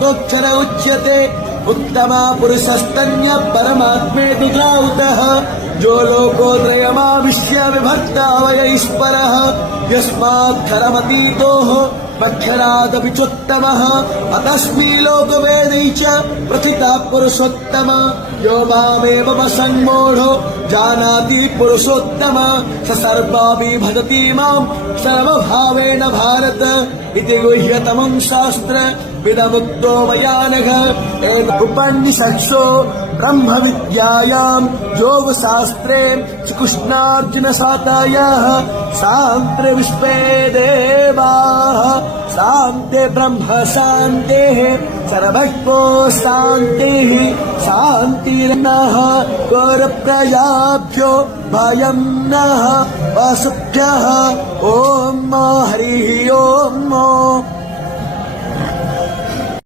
सहस्रोक्षर उच्यते उत्तमा पुरुषस्तन्य परमात्मेति चाहुतः जो लोकोत्रयमाविश्य विभक्तावयैश्वरः यस्मात्खरमतीतोः मक्षरादपि चोत्तमः अतस्मै लोकवेदै च प्रथितः पुरुषोत्तम यो मामेव संमूढो जानाति पुरुषोत्तम स सर्वापि भजति मां सर्वभावेन भारत इति गुह्यतमं शास्त्र विदमुक्तो मया नघ उपनिषत्सु ब्रह्म विद्यायां योगशास्त्रे श्रीकृष्णार्जुन सातायाः सान्त्रे विश्वे देवाः शान्ते ब्रह्म शान्तेः सर्वज्ञो शान्तिः शान्तिर्नः करप्रजाभ्यो भयं नः वसुभ्यः ॐ हरिः ॐ।